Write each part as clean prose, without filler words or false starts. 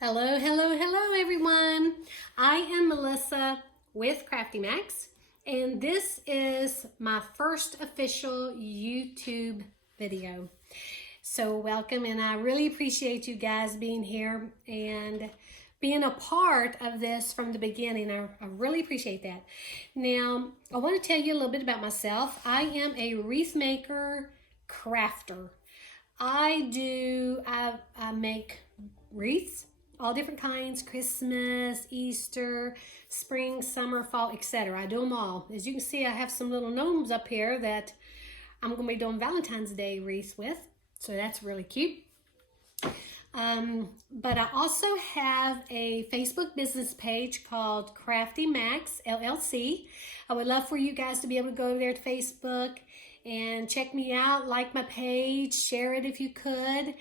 Hello, hello, hello everyone. I am Melissa with Craftymacs, and this is my first official YouTube video. So welcome, and I really appreciate you guys being here and being a part of this from the beginning. I really appreciate that. Now, I want to tell you a little bit about myself. I am a wreath maker crafter. I make wreaths, all different kinds: Christmas, Easter, spring, summer, fall, etc. I do them all. As you can see, I have some little gnomes up here that I'm going to be doing Valentine's Day wreaths with. So that's really cute. But I also have a Facebook business page called Craftymacs LLC. I would love for you guys to be able to go over there to Facebook and check me out, like my page, share it if you could.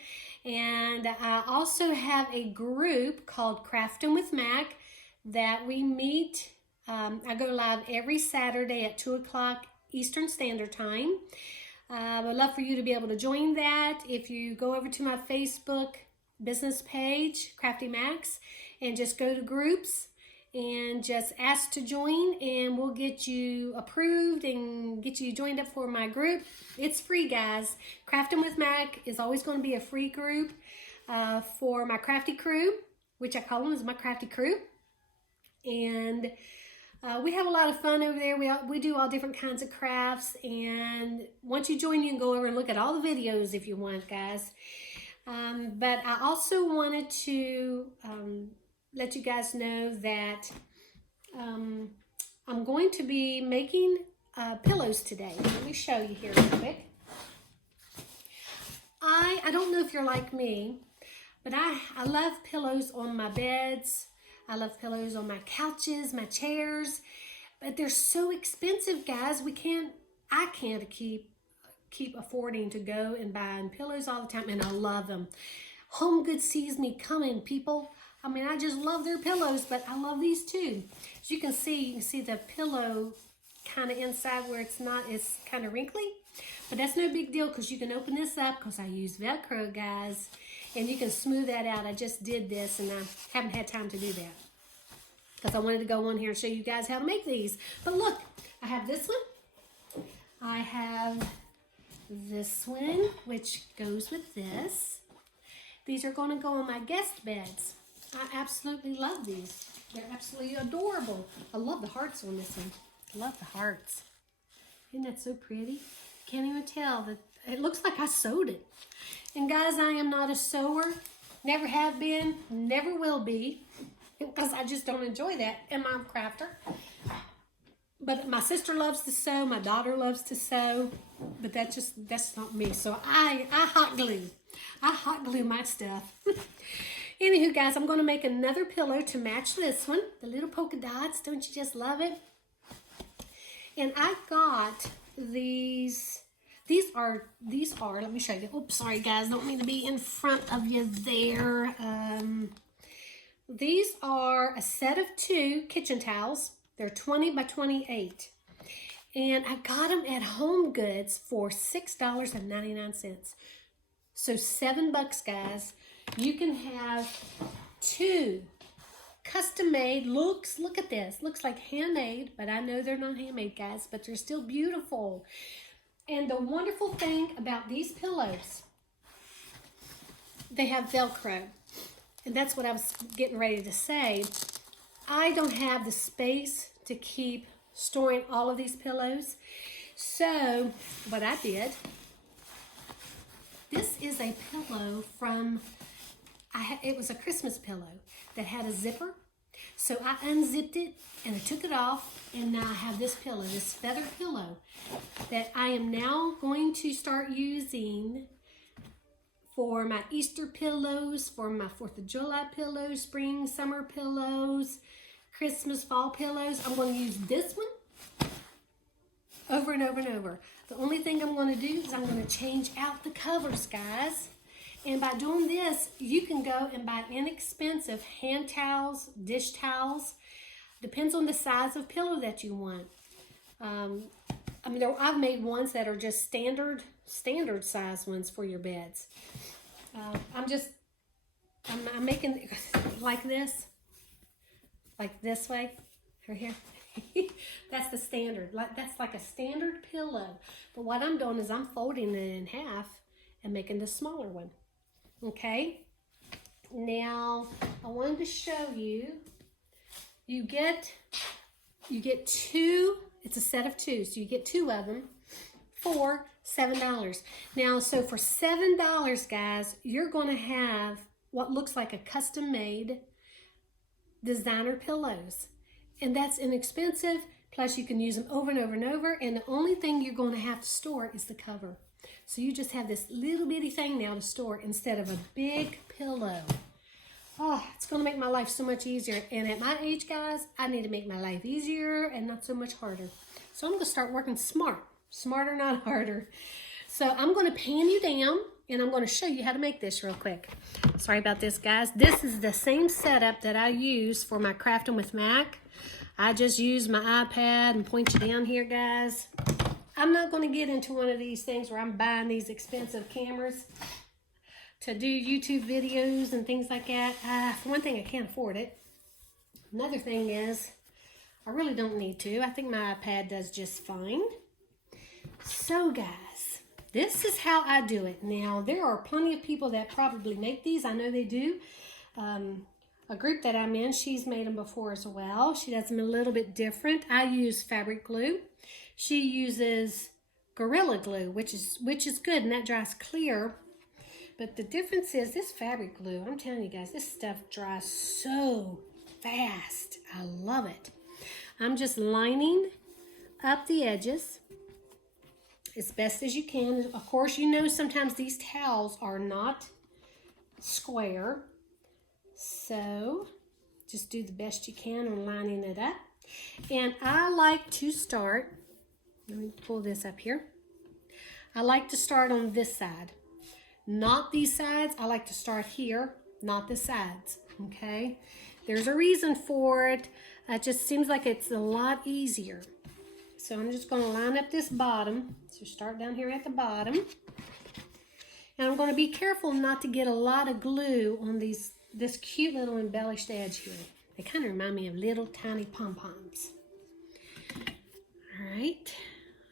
And I also have a group called Craftin' with Mac that we meet. I go live every Saturday at 2 o'clock Eastern Standard Time. I would love for you to be able to join that. If you go over to my Facebook business page, Craftymacs, and just go to groups and just ask to join, and we'll get you approved and get you joined up for my group. It's free, guys. Craftin' with Mac is always going to be a free group for my crafty crew, which I call them as my crafty crew. And we have a lot of fun over there. We do all different kinds of crafts, and once you join, you can go over and look at all the videos if you want, guys. But I also wanted to let you guys know that I'm going to be making pillows today. Let me show you here real quick. I don't know if you're like me, but I love pillows on my beds. I love pillows on my couches, my chairs, but they're so expensive, guys. I can't keep affording to go and buying pillows all the time, and I love them. Home Goods sees me coming, people. I mean, I just love their pillows, but I love these too. As you can see the pillow kind of inside where it's kind of wrinkly, but that's no big deal because you can open this up because I use Velcro, guys, and you can smooth that out. I just did this and I haven't had time to do that because I wanted to go on here and show you guys how to make these. But look, I have this one. I have this one, which goes with this. These are going to go on my guest beds. I absolutely love these. They're absolutely adorable. I love the hearts on this one. I love the hearts. Isn't that so pretty? Can't even tell that it looks like I sewed it. And guys, I am not a sewer. Never have been, never will be, because I just don't enjoy that. And I'm a crafter. But my sister loves to sew, my daughter loves to sew, but that's not me. So I hot glue. I hot glue my stuff. Anywho, guys, I'm going to make another pillow to match this one. The little polka dots, don't you just love it? And I got these. These are, let me show you. Oops, sorry guys, don't mean to be in front of you there. These are a set of 2 kitchen towels. They're 20 by 28. And I got them at Home Goods for $6.99. So $7, guys. You can have 2 custom-made looks. Look at this. Looks like handmade, but I know they're not handmade, guys, but they're still beautiful. And the wonderful thing about these pillows, they have Velcro. And that's what I was getting ready to say. I don't have the space to keep storing all of these pillows. So what I did, this is a pillow from, it was a Christmas pillow that had a zipper. So I unzipped it and I took it off, and now I have this pillow, this feather pillow that I am now going to start using for my Easter pillows, for my 4th of July pillows, spring, summer pillows, Christmas, fall pillows. I'm going to use this one over and over and over. The only thing I'm going to do is I'm going to change out the covers, guys. And by doing this, you can go and buy inexpensive hand towels, dish towels. Depends on the size of pillow that you want. I mean, I've made ones that are just standard size ones for your beds. I'm making, like this way, right here. That's the standard. That's like a standard pillow. But what I'm doing is I'm folding it in half and making the smaller one. Okay. Now I wanted to show you. You get two. It's a set of two, so you get two of them for $7. Now, so for $7, guys, you're going to have what looks like a custom-made designer pillows. And that's inexpensive, plus you can use them over and over and over, and the only thing you're going to have to store is the cover. So you just have this little bitty thing now to store instead of a big pillow. Oh, it's going to make my life so much easier. And at my age, guys, I need to make my life easier and not so much harder. So I'm going to start working smart. Smarter, not harder. So I'm going to pan you down, and I'm going to show you how to make this real quick. Sorry about this, guys. This is the same setup that I use for my Crafting with Mac. I just use my iPad and point you down here, guys. I'm not going to get into one of these things where I'm buying these expensive cameras to do YouTube videos and things like that. For one thing, I can't afford it. Another thing is, I really don't need to. I think my iPad does just fine. So, guys, this is how I do it. Now, there are plenty of people that probably make these. I know they do. A group that I'm in, she's made them before as well. She does them a little bit different. I use fabric glue. She uses Gorilla Glue, which is good, and that dries clear. But the difference is this fabric glue, I'm telling you guys, this stuff dries so fast. I love it. I'm just lining up the edges as best as you can. Of course, you know sometimes these towels are not square. So just do the best you can on lining it up. And I like to start, let me pull this up here. I like to start on this side. Not these sides. I like to start here, not the sides. Okay? There's a reason for it. It just seems like it's a lot easier. So I'm just going to line up this bottom. So start down here at the bottom. And I'm going to be careful not to get a lot of glue on this cute little embellished edge here. They kind of remind me of little tiny pom-poms. All right.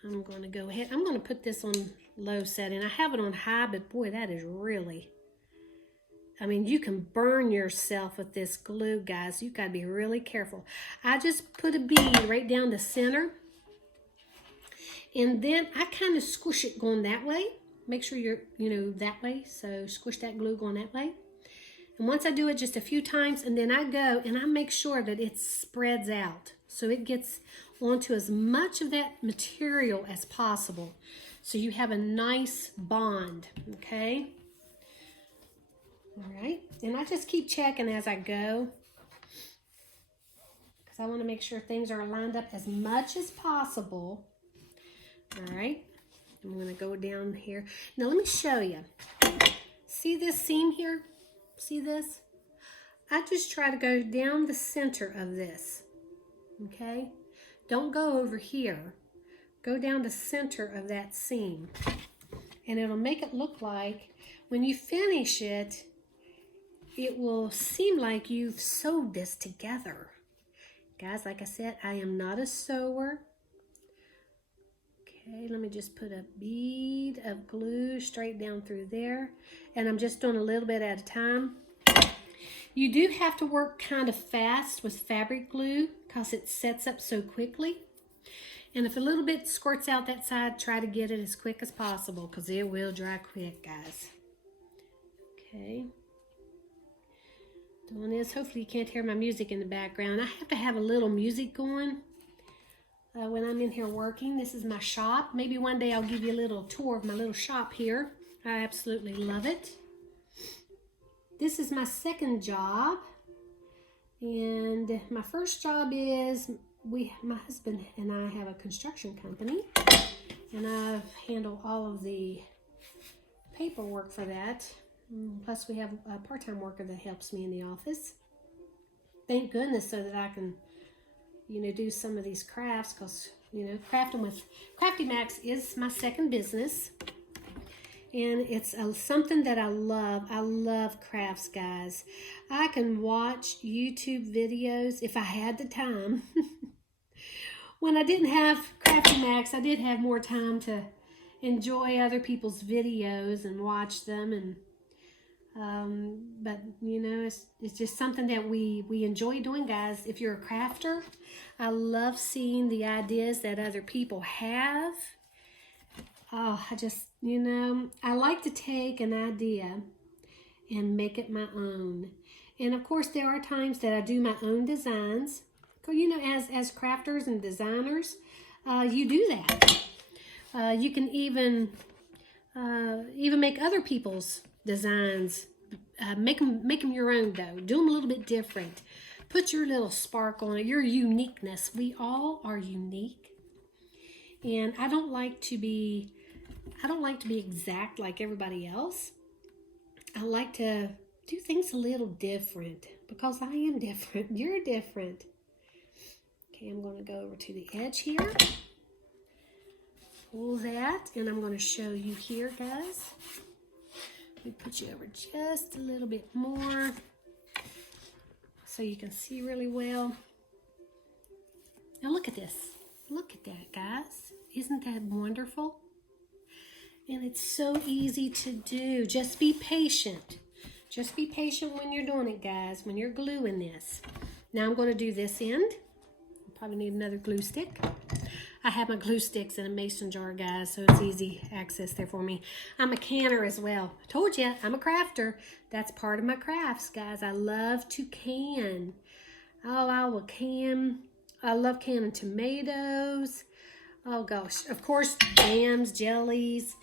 I'm going to go ahead. I'm going to put this on low setting. I have it on high, but boy, that is really, I mean, you can burn yourself with this glue, guys. You got to be really careful. I just put a bead right down the center. And then I kind of squish it going that way. Make sure you're, that way. So squish that glue going that way. And once I do it just a few times, and then I go and I make sure that it spreads out. So it gets onto as much of that material as possible. So you have a nice bond, okay? All right, and I just keep checking as I go, because I want to make sure things are lined up as much as possible. All right, I'm going to go down here. Now let me show you. See this seam here? See this? I just try to go down the center of this, okay? Don't go over here. Go down the center of that seam. And it'll make it look like, when you finish it, it will seem like you've sewed this together. Guys, like I said, I am not a sewer. Okay, let me just put a bead of glue straight down through there. And I'm just doing a little bit at a time. You do have to work kind of fast with fabric glue because it sets up so quickly. And if a little bit squirts out that side, try to get it as quick as possible because it will dry quick, guys. Okay. Doing this, hopefully you can't hear my music in the background. I have to have a little music going when I'm in here working. This is my shop. Maybe one day I'll give you a little tour of my little shop here. I absolutely love it. This is my second job. And my first job is, my husband and I have a construction company. And I handle all of the paperwork for that. Plus we have a part-time worker that helps me in the office. Thank goodness, so that I can, do some of these crafts, because, Crafting with Craftymacs is my second business. And it's something that I love. I love crafts, guys. I can watch YouTube videos if I had the time. When I didn't have Craftymacs, I did have more time to enjoy other people's videos and watch them. And but you know, it's just something that we enjoy doing, guys. If you're a crafter, I love seeing the ideas that other people have. Oh, I just, you know, I like to take an idea and make it my own. And of course, there are times that I do my own designs. You know, as crafters and designers, you do that. You can even make other people's designs. Make them your own, though. Do them a little bit different. Put your little spark on it, your uniqueness. We all are unique. And I don't like to be exact like everybody else. I like to do things a little different because I am different. You're different. Okay, I'm going to go over to the edge here. Pull that, and I'm going to show you here, guys. Let me put you over just a little bit more so you can see really well. Now look at this. Look at that, guys. Isn't that wonderful? And it's so easy to do. Just be patient. Just be patient when you're doing it, guys, when you're gluing this. Now I'm going to do this end. Probably need another glue stick. I have my glue sticks in a mason jar, guys, so it's easy access there for me. I'm a canner as well. I told you, I'm a crafter. That's part of my crafts, guys. I love to can. Oh, I will can. I love canning tomatoes. Oh, gosh. Of course, jams, jellies,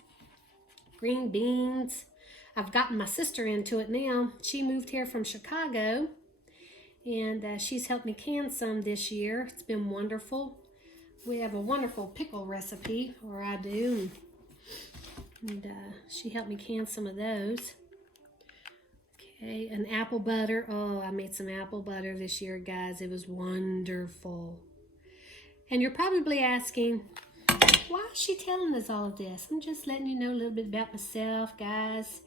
green beans. I've gotten my sister into it now. She moved here from Chicago. And she's helped me can some this year. It's been wonderful. We have a wonderful pickle recipe, or I do. And she helped me can some of those. Okay, an apple butter. Oh, I made some apple butter this year, guys. It was wonderful. And you're probably asking, why is she telling us all of this? I'm just letting you know a little bit about myself, guys.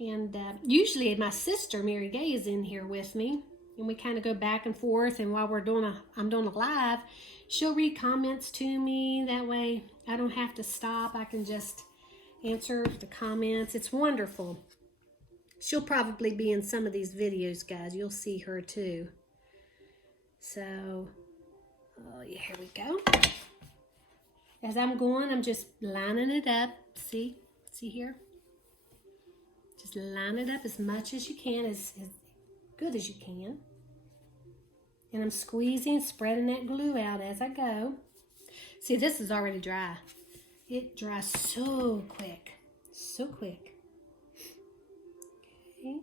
And usually my sister, Mary Gay, is in here with me. And we kind of go back and forth, and while I'm doing a live, she'll read comments to me. That way I don't have to stop. I can just answer the comments. It's wonderful. She'll probably be in some of these videos, guys. You'll see her too. So, oh yeah, here we go. As I'm going, I'm just lining it up. See here? Just line it up as much as you can, as good as you can. And I'm squeezing, spreading that glue out as I go. See, this is already dry. It dries so quick. So quick. Okay.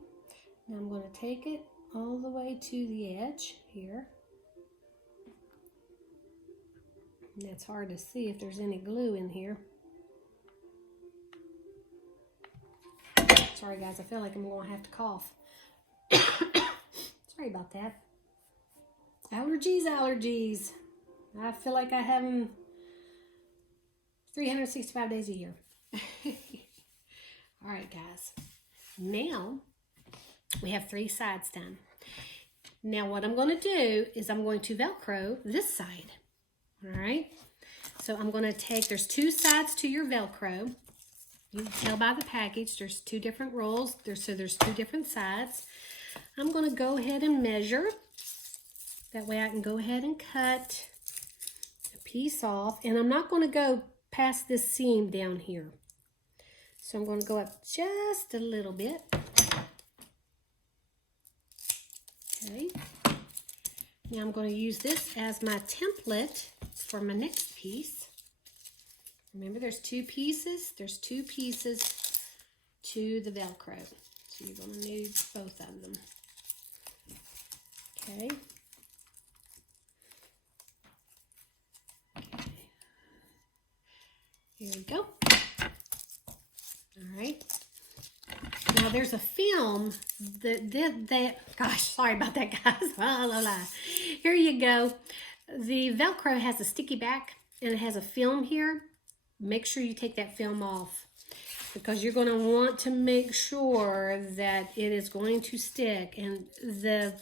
Now I'm going to take it all the way to the edge here. And it's hard to see if there's any glue in here. Sorry, guys. I feel like I'm going to have to cough. Sorry about that. Allergies. I feel like I have them 365 days a year. All right, guys. Now, we have 3 sides done. Now, what I'm going to do is I'm going to Velcro this side. All right? So, I'm going to take, there's 2 sides to your Velcro. You can tell by the package, there's 2 different rolls. So, there's 2 different sides. I'm going to go ahead and measure. That way I can go ahead and cut a piece off. And I'm not going to go past this seam down here. So I'm going to go up just a little bit. Okay. Now I'm going to use this as my template for my next piece. Remember, there's 2 pieces. There's 2 pieces to the Velcro. So you're going to need both of them. Okay. Here we go. All right. Now there's a film that gosh, sorry about that, guys. Here you go. The Velcro has a sticky back and it has a film here. Make sure you take that film off. because you're going to want to make sure that it is going to stick, and the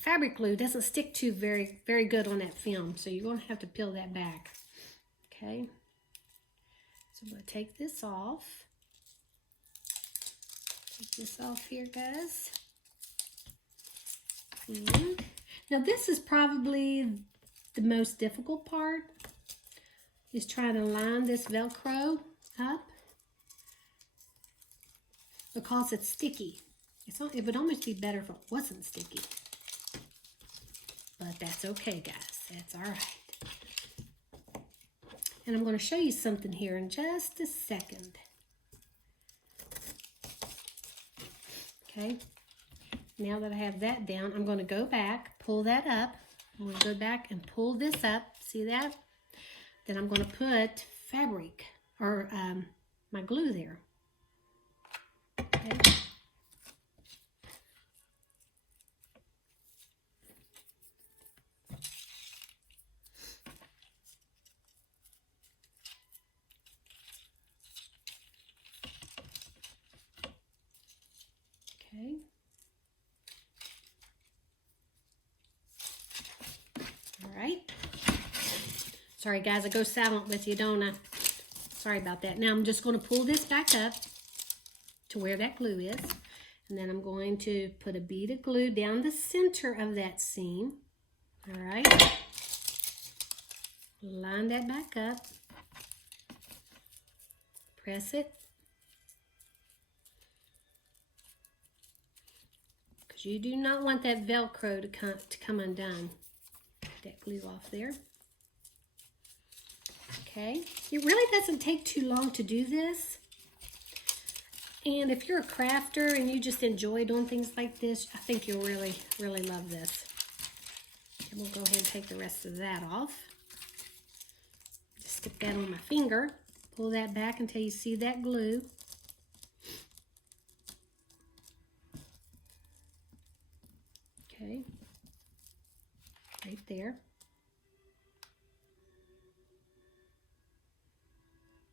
fabric glue doesn't stick to very good on that film, so you're going to have to peel that back. Okay, so I'm going to take this off. Take this off here, guys. And now this is probably the most difficult part, is trying to line this Velcro up because it's sticky. It would almost be better if it wasn't sticky. But that's okay, guys. That's all right. And I'm going to show you something here in just a second. Okay. Now that I have that down, I'm going to go back, pull that up. I'm going to go back and pull this up. See that? Then I'm going to put fabric, or my glue there. Okay. Okay. All right. Sorry guys, I go silent with you, don't I? Sorry about that. Now I'm just going to pull this back up to where that glue is. And then I'm going to put a bead of glue down the center of that seam. All right. Line that back up. Press it. Because you do not want that Velcro to come undone. Get that glue off there. Okay, it really doesn't take too long to do this. And if you're a crafter and you just enjoy doing things like this, I think you'll really love this. And we'll go ahead and take the rest of that off. Just stick that on my finger. Pull that back until you see that glue. Okay, right there.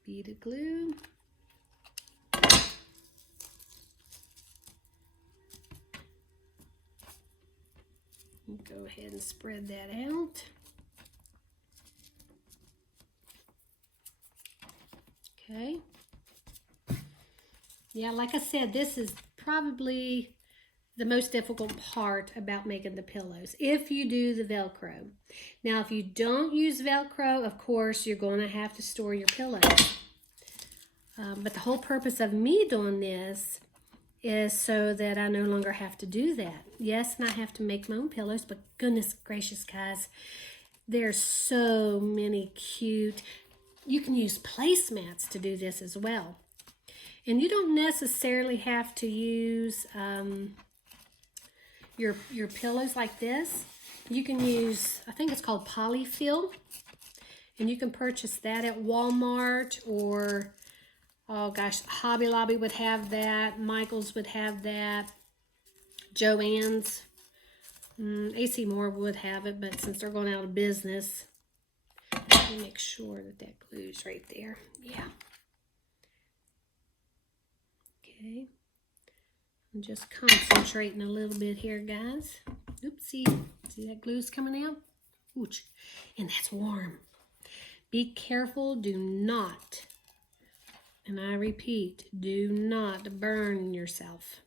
Bead of glue. Go ahead and spread that out. Okay. Yeah, like I said, this is probably the most difficult part about making the pillows, if you do the Velcro. Now, if you don't use Velcro, of course, you're going to have to store your pillows. But the whole purpose of me doing this is so that I no longer have to do that. Yes, and I have to make my own pillows, but goodness gracious, guys, there's so many cute. You can use placemats to do this as well. And you don't necessarily have to use your pillows like this. You can use, I think it's called polyfill, and you can purchase that at Walmart, or oh gosh, Hobby Lobby would have that, Michael's would have that, Joann's, AC Moore would have it, but since they're going out of business, let me make sure that that glue's right there. Yeah. Okay. I'm just concentrating a little bit here, guys. Oopsie. See that glue's coming out? Ooch. And that's warm. Be careful. Do not, and I repeat, do not burn yourself.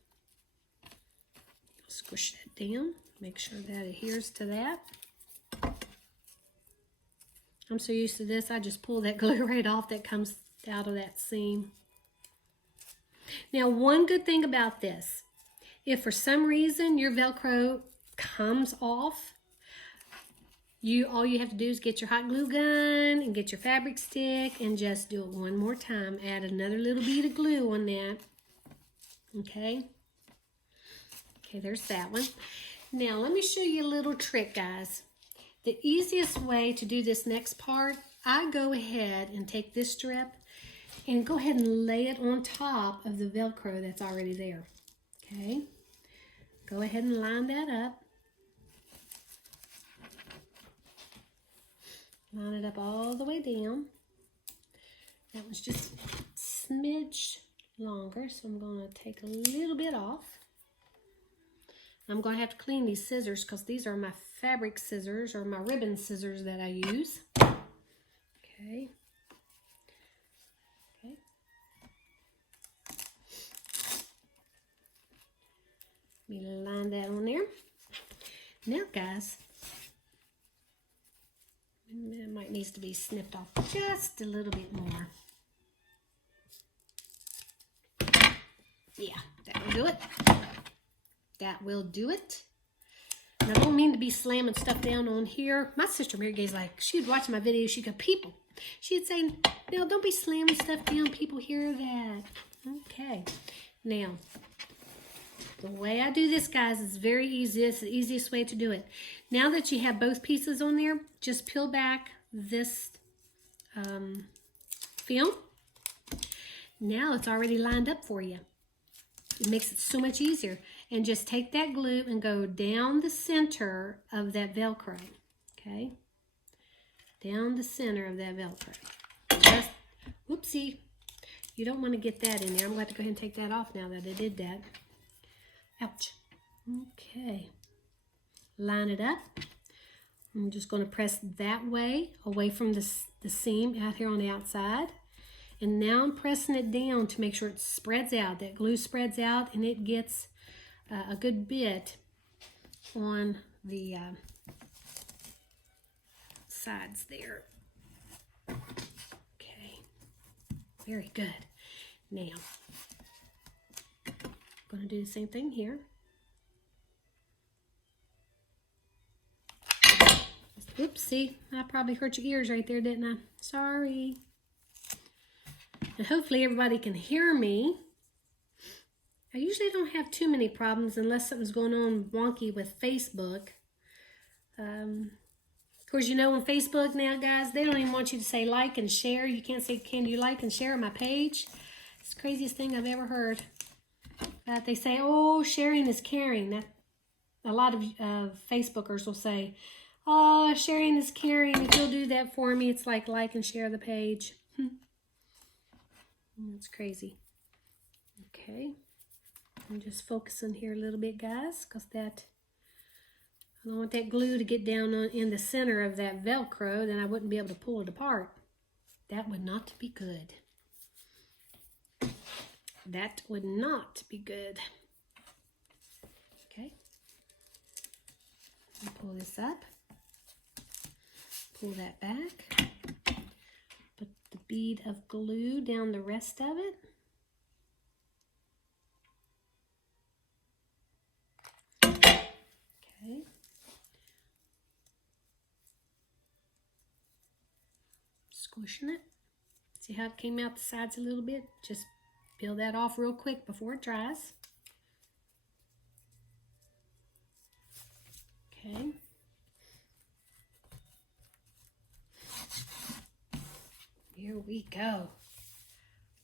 Squish that down. Make sure that adheres to that. I'm so used to this, I just pull that glue right off that comes out of that seam. Now, one good thing about this, if for some reason your Velcro comes off, all you have to do is get your hot glue gun and get your fabric stick and just do it one more time. Add another little bead of glue on that. Okay. Okay, there's that one. Now, let me show you a little trick, guys. The easiest way to do this next part, I go ahead and take this strip and go ahead and lay it on top of the Velcro that's already there. Okay. Go ahead and line that up. Line it up all the way down. That one's just a smidge longer, so I'm going to take a little bit off. I'm going to have to clean these scissors because these are my fabric scissors or my ribbon scissors that I use. Okay. Okay. Let me line that on there. Now, guys, it might need to be snipped off just a little bit more. Yeah, that will do it. That will do it. And I don't mean to be slamming stuff down on here. My sister Mary Gay's like, she'd watch my videos, she'd go, people. She'd say, no, don't be slamming stuff down. People hear that. Okay. Now, the way I do this, guys, is very easy. It's the easiest way to do it. Now that you have both pieces on there, just peel back this film. Now it's already lined up for you. It makes it so much easier. And just take that glue and go down the center of that Velcro. Okay? Down the center of that Velcro. Just, whoopsie. You don't want to get that in there. I'm going to have to go ahead and take that off now that I did that. Ouch. Okay. Line it up. I'm just going to press that way, away from the seam out here on the outside. And now I'm pressing it down to make sure it spreads out. That glue spreads out and it gets a good bit on the sides there. Okay. Very good. Now, I'm going to do the same thing here. Oops, see, I probably hurt your ears right there, didn't I? Sorry. And hopefully everybody can hear me. I usually don't have too many problems unless something's going on wonky with Facebook. Of course, you know on Facebook now, guys, they don't even want you to say like and share. You can't say, can you like and share my page? It's the craziest thing I've ever heard. They say, oh, sharing is caring. That, a lot of Facebookers will say, oh, sharing is caring. If you'll do that for me, it's like and share the page. That's crazy. Okay. I'm just focusing here a little bit, guys, because that, I don't want that glue to get down in the center of that Velcro, then I wouldn't be able to pull it apart. That would not be good. That would not be good. Okay. Pull this up. Pull that back. Put the bead of glue down the rest of it. Okay. Squishing it. See how it came out the sides a little bit? Just peel that off real quick before it dries. Okay. Here we go.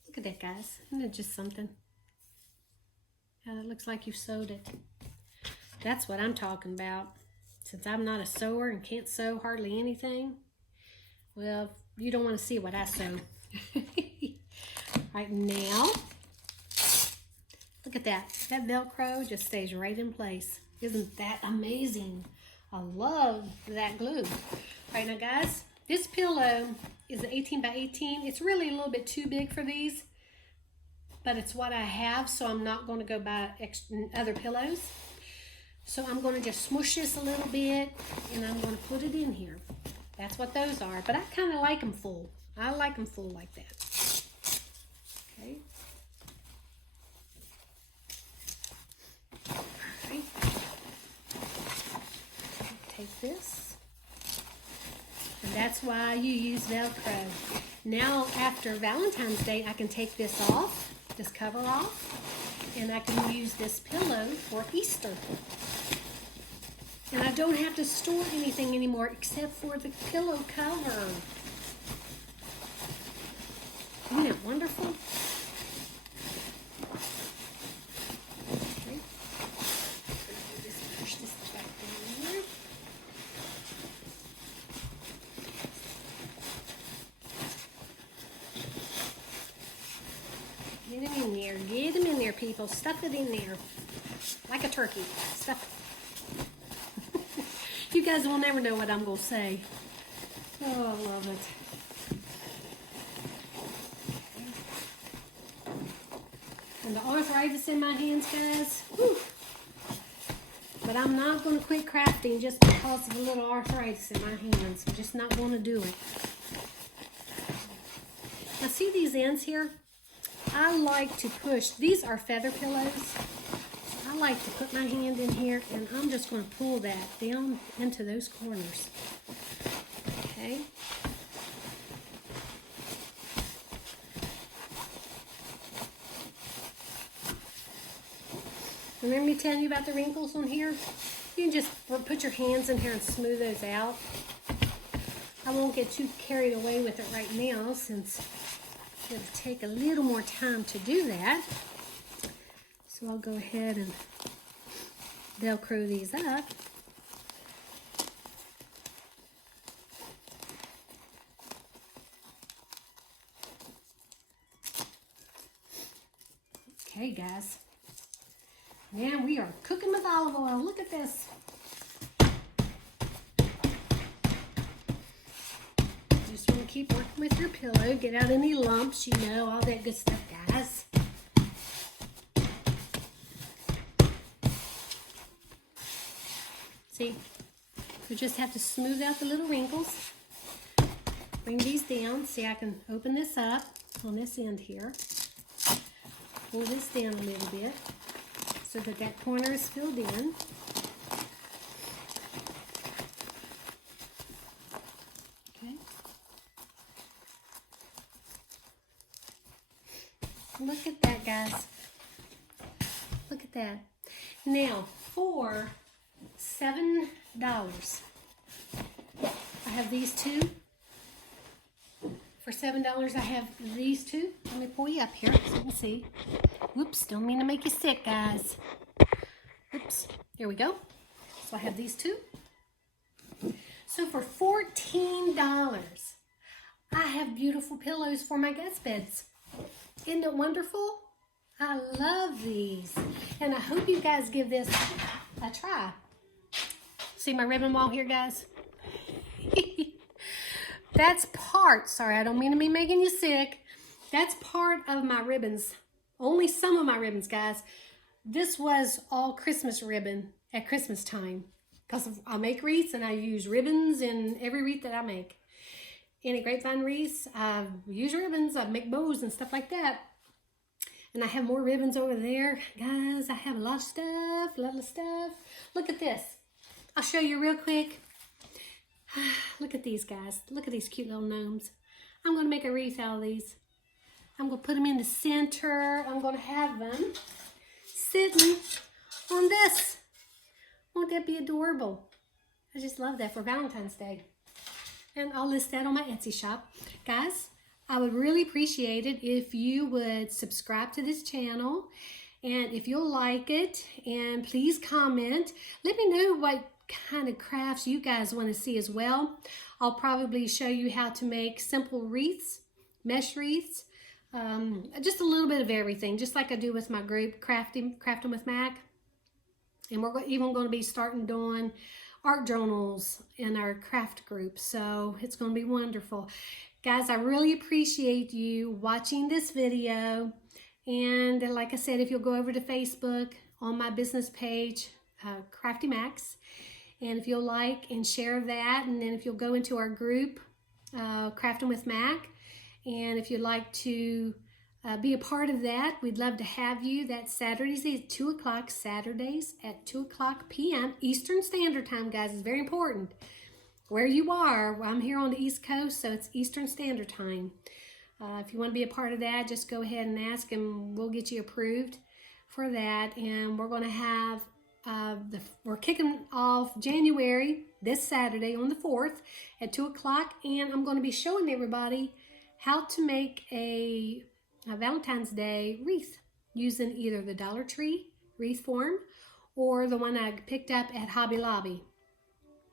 Look at that, guys. Isn't it just something? Yeah, it looks like you've sewed it. That's what I'm talking about. Since I'm not a sewer and can't sew hardly anything, well, you don't want to see what I sew. Right now, look at that. That Velcro just stays right in place. Isn't that amazing? I love that glue. Right now, guys, this pillow is an 18 by 18. It's really a little bit too big for these, but it's what I have, so I'm not going to go buy other pillows. So I'm going to just smush this a little bit, and I'm going to put it in here. That's what those are, but I kind of like them full. I like them full like that. Okay. All right. Take this. And that's why you use Velcro. Now, after Valentine's Day, I can take this off, this cover off, and I can use this pillow for Easter. And I don't have to store anything anymore except for the pillow cover. Isn't that wonderful? Okay. Just push this back down there. people. Stuff it in there. Like a turkey. Stuff it. You guys will never know what I'm going to say. Oh, I love it. And the arthritis in my hands, guys. Whew. But I'm not going to quit crafting just because of a little arthritis in my hands. I'm just not going to do it. Now see these ends here? I like to push. These are feather pillows. I like to put my hand in here and I'm just going to pull that down into those corners. Okay. Remember me telling you about the wrinkles on here? You can just put your hands in here and smooth those out. I won't get too carried away with it right now since it'll take a little more time to do that. So I'll go ahead and Velcro these up. Okay, guys. Man, we are cooking with olive oil. Look at this. Just want to keep working with your pillow. Get out any lumps, you know, all that good stuff, guys. See, we just have to smooth out the little wrinkles. Bring these down. See, I can open this up on this end here. Pull this down a little bit so that that corner is filled in. Okay. Look at that, guys. Look at that. Now, for $7, I have these two. For $7, I have these two. Let me pull you up here so you can see. Whoops, don't mean to make you sick, guys. Oops, here we go. So I have these two. So for $14, I have beautiful pillows for my guest beds. Isn't it wonderful? I love these. And I hope you guys give this a try. See my ribbon wall here, guys? That's part, sorry, I don't mean to be making you sick. That's part of my ribbons. Only some of my ribbons, guys. This was all Christmas ribbon at Christmas time. Because I make wreaths and I use ribbons in every wreath that I make. Any grapevine wreaths, I use ribbons. I make bows and stuff like that. And I have more ribbons over there. Guys, I have a lot of stuff, a lot of stuff. Look at this. I'll show you real quick. Look at these, guys. Look at these cute little gnomes. I'm going to make a wreath out of these. I'm going to put them in the center. I'm going to have them sitting on this. Won't that be adorable? I just love that for Valentine's Day. And I'll list that on my Etsy shop. Guys, I would really appreciate it if you would subscribe to this channel. And if you'll like it, and please comment. Let me know what kind of crafts you guys want to see as well. I'll probably show you how to make simple wreaths, mesh wreaths, just a little bit of everything, just like I do with my group, Crafting with Mac. And we're even going to be starting doing art journals in our craft group, so it's going to be wonderful. Guys, I really appreciate you watching this video. And like I said, if you'll go over to Facebook on my business page, Craftymacs, and if you'll like and share that, and then if you'll go into our group, Crafting with Mac, and if you'd like to be a part of that, we'd love to have you. That's Saturdays at 2 o'clock, Saturdays at 2 o'clock p.m. Eastern Standard Time, guys. It's very important. Where you are, I'm here on the East Coast, so it's Eastern Standard Time. If you want to be a part of that, just go ahead and ask, and we'll get you approved for that. And we're going to have we're kicking off January this Saturday on the 4th at 2 o'clock, and I'm going to be showing everybody how to make a Valentine's Day wreath using either the Dollar Tree wreath form or the one I picked up at Hobby Lobby.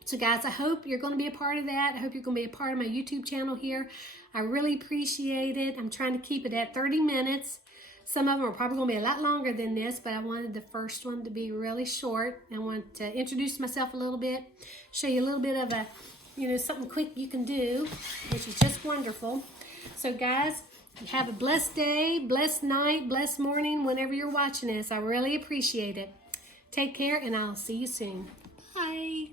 So guys, I hope you're going to be a part of that. I hope you're going to be a part of my YouTube channel here. I really appreciate it. I'm trying to keep it at 30 minutes. Some of them are probably going to be a lot longer than this, but I wanted the first one to be really short. I want to introduce myself a little bit, show you a little bit of a, something quick you can do, which is just wonderful. So guys, have a blessed day, blessed night, blessed morning whenever you're watching this. I really appreciate it. Take care, and I'll see you soon. Bye.